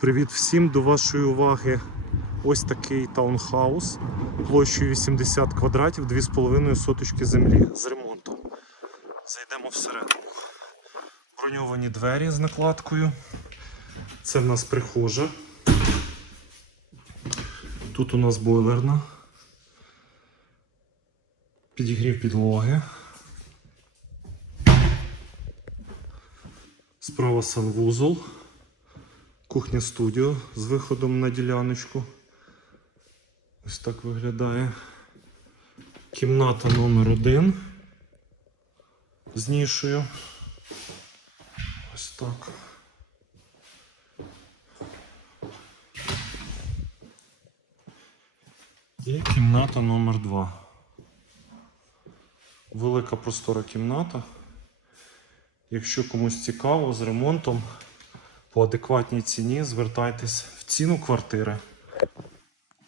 Привіт всім! До вашої уваги ось такий таунхаус площею 80 квадратів, 2,5 соточки землі з ремонтом. Зайдемо всередину. Броньовані двері з накладкою. Це в нас прихожа. Тут у нас бойлерна. Підігрів підлоги. Справа санвузол. Кухня студіо з виходом на діляночку. Ось так виглядає. Кімната номер один з нішею. Ось так. І кімната номер два. Велика простора кімната. Якщо комусь цікаво з ремонтом по адекватній ціні, звертайтесь в ціну квартири.